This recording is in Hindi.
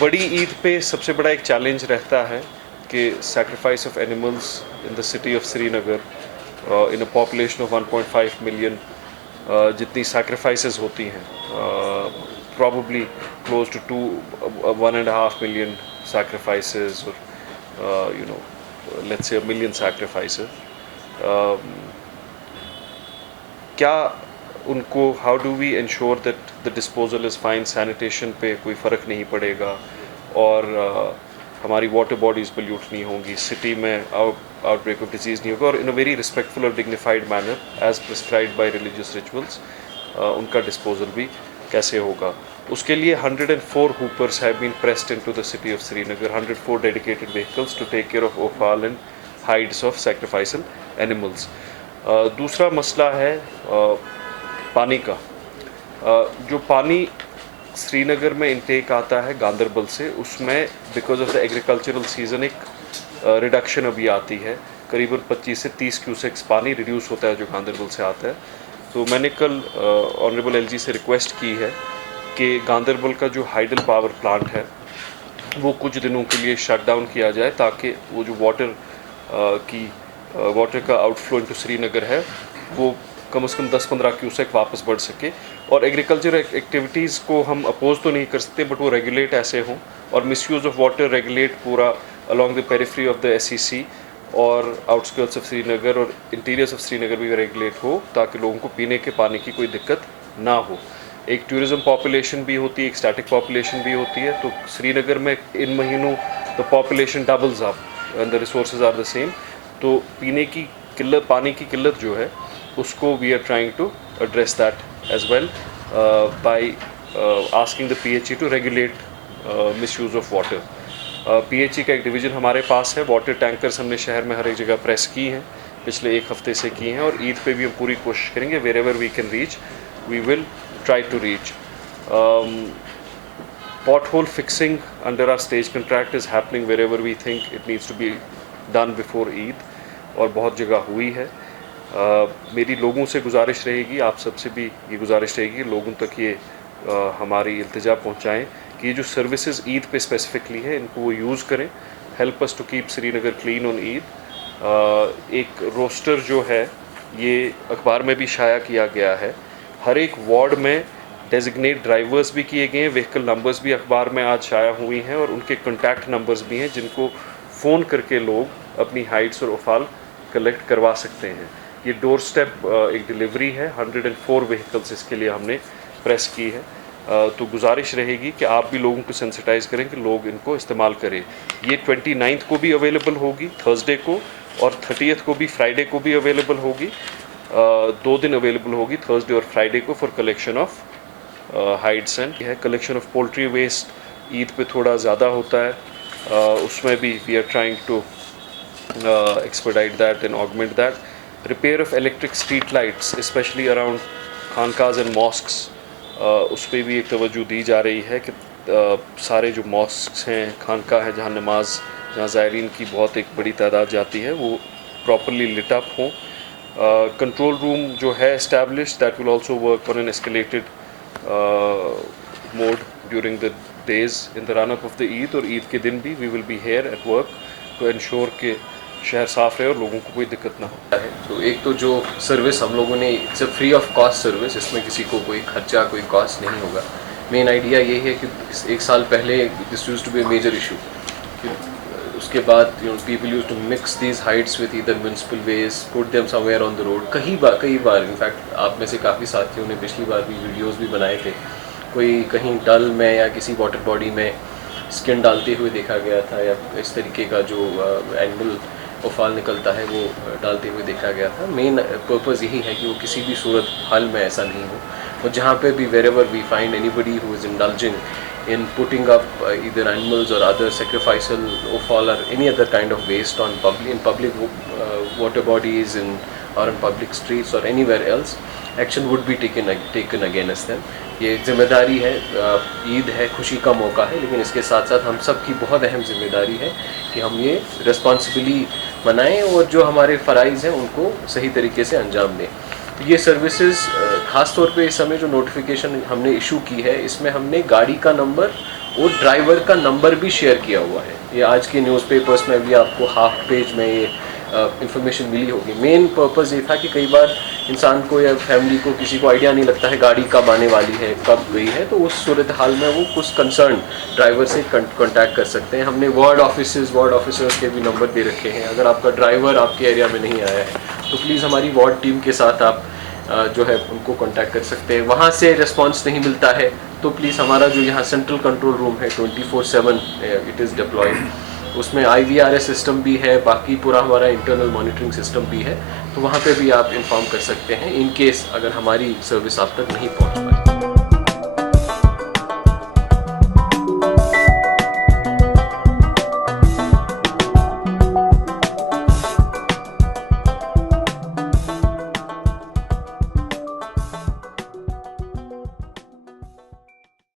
बड़ी ईद पे सबसे बड़ा एक चैलेंज रहता है कि sacrifice of animals in the city of Srinagar in a population of 1.5 million जितनी सैक्रिफाइसेस होती हैं probably close to 1.5 million sacrifices और you know let's say 1 million sacrifices क्या उनको how do we ensure that the disposal is fine, sanitation पे कोई फ़र्क नहीं पड़ेगा और हमारी वाटर बॉडीज़ पोल्यूट नहीं होंगी, सिटी में आउटब्रेक ऑफ डिजीज़ नहीं होगा और इन अ वेरी रिस्पेक्टफुल और dignified manner as prescribed by religious rituals उनका डिस्पोजल भी कैसे होगा। उसके लिए 104 hoopers have been pressed into the city of Srinagar, 104 dedicated vehicles to take care of offal and hides of sacrificial animals. दूसरा मसला है पानी का। जो पानी श्रीनगर में इंटेक आता है गांदरबल से, उसमें because of the agricultural season एक रिडक्शन अभी आती है, करीबन 25 से 30 क्यूसेक्स पानी रिड्यूस होता है जो गांदरबल से आता है। तो मैंने कल ऑनरेबल एलजी से रिक्वेस्ट की है कि गांदरबल का जो हाइडल पावर प्लांट है वो कुछ दिनों के लिए शट डाउन किया जाए ताकि वो जो वाटर का आउटफ्लो इनटू श्रीनगर है वो कम से कम 10-15 क्यूसेक वापस बढ़ सके। और एग्रीकल्चर एक्टिविटीज़ को हम अपोज तो नहीं कर सकते बट वो रेगुलेट ऐसे हों और मिसयूज़ ऑफ वाटर रेगुलेट पूरा along the periphery of the SEC और आउटस्कर्ट्स ऑफ श्रीनगर और इंटीरियर्स ऑफ श्रीनगर भी रेगुलेट हो ताकि लोगों को पीने के पानी की कोई दिक्कत ना हो। एक टूरिज़्म पॉपुलेशन भी होती है, एक स्टैटिक पॉपुलेशन भी होती है, तो श्रीनगर में इन महीनों the population doubles up and the resources are the same. तो पीने की किल्लत, पानी की किल्लत जो है उसको we are trying to address that as well by asking the PHE to regulate misuse of water. PHE का एक डिवीज़न हमारे पास है, वाटर टैंकर्स हमने शहर में हर एक जगह प्रेस की हैं, पिछले एक हफ्ते से की हैं और ईद पे भी हम पूरी कोशिश करेंगे wherever we can reach we will try to reach. Pothole fixing under our stage contract is happening wherever we think it needs to be done before Eid और बहुत जगह हुई है। मेरी लोगों से गुजारिश रहेगी, आप सबसे भी ये गुजारिश रहेगी लोगों तक ये हमारी इल्तिजा पहुँचाएँ कि ये जो सर्विसेज ईद पे स्पेसिफिकली है इनको वो यूज़ करें, help us to keep Srinagar clean on Eid. एक रोस्टर जो है ये अखबार में भी शाया किया गया है, हर एक वार्ड में डेजिग्नेट ड्राइवर्स भी किए गए हैं, व्हीकल नंबर्स भी अखबार में आज शाया हुई हैं और उनके कॉन्टैक्ट नंबर्स भी हैं जिनको फ़ोन करके लोग अपनी हाइड्स और ओफाल कलेक्ट करवा सकते हैं। ये डोर स्टेप एक डिलीवरी है, 104 व्हीकल्स इसके लिए हमने प्रेस की है। तो गुजारिश रहेगी कि आप भी लोगों को सेंसिटाइज़ करें कि लोग इनको इस्तेमाल करें। ये 29 को भी अवेलेबल होगी थर्सडे को और 30 को भी फ्राइडे को भी अवेलेबल होगी। 2 दिन अवेलेबल होगी थर्सडे और फ्राइडे को for collection of hides and है। Collection of poultry waste Eid पे थोड़ा ज़्यादा होता है, उसमें भी we are trying to expedite that and augment that. Repair of electric street lights specially around खानकाज एंड मॉस्क्स, उस पर भी एक तवज्जो दी जा रही है कि सारे जो मॉस्क्स हैं, खानका है जहाँ नमाज, जहाँ ज़ायरीन की बहुत एक बड़ी तादाद जाती है, वो प्रॉपरली लिट अप हों। कंट्रोल रूम जो है established that will also work on an escalated mode during the days in the run up of the Eid और ईद के दिन भी we will be here at work to ensure कि शहर साफ़ रहे और लोगों को कोई दिक्कत ना हो। तो एक तो जो सर्विस हम लोगों ने it's free of cost service, इसमें किसी को कोई खर्चा कोई कॉस्ट नहीं होगा। मेन आइडिया ये है कि एक साल पहले this used to be a major issue, उसके बाद people use to mix these hides with either municipal waste, put them somewhere on the road. कई बार इनफैक्ट आप में से काफ़ी साथियों ने पिछली बार भी वीडियोस भी बनाए थे, कोई कहीं डल में या किसी वाटर बॉडी में स्किन डालते हुए देखा गया था या इस तरीके का जो एनिमल ओफाल निकलता है वो डालते हुए देखा गया था। मेन पर्पज़ यही है कि वो किसी भी सूरत हाल में ऐसा नहीं हो और जहाँ पे भी wherever we find anybody who is indulging in putting up either animals or other sacrificial offal or any other kind of waste on public water bodies or in public streets or anywhere else, action would be taken against them. ये जिम्मेदारी है, ईद है, खुशी का मौका है, लेकिन इसके साथ साथ हम सब की बहुत अहम जिम्मेदारी है कि हम ये रिस्पॉन्सिबली मनाएं और जो हमारे फ़राइज़ हैं उनको सही तरीके से अंजाम दें। तो ये सर्विसेज ख़ास तौर पे इस समय जो नोटिफिकेशन हमने इशू की है, इसमें हमने गाड़ी का नंबर वो ड्राइवर का नंबर भी शेयर किया हुआ है। ये आज के न्यूज़पेपर्स में भी आपको हाफ पेज में ये इंफॉर्मेशन मिली होगी। मेन पर्पज़ ये था कि कई बार इंसान को या फैमिली को किसी को आइडिया नहीं लगता है गाड़ी कब आने वाली है, कब गई है, तो उस सूरत हाल में वो कुछ कंसर्न ड्राइवर से कांटेक्ट कर सकते हैं। हमने वार्ड ऑफिसर्स के भी नंबर दे रखे हैं। अगर आपका ड्राइवर आपके एरिया में नहीं आया है तो प्लीज़ हमारी वार्ड टीम के साथ आप जो है उनको कांटेक्ट कर सकते हैं। वहाँ से रिस्पांस नहीं मिलता है तो प्लीज़ हमारा जो यहाँ सेंट्रल कंट्रोल रूम है 24/7 इट इज़ डिप्लॉयड, उसमें IVRS सिस्टम भी है, बाकी पूरा हमारा इंटरनल मॉनिटरिंग सिस्टम भी है, तो वहाँ पे भी आप इन्फॉर्म कर सकते हैं इन केस अगर हमारी सर्विस आप तक नहीं पहुँच पाए।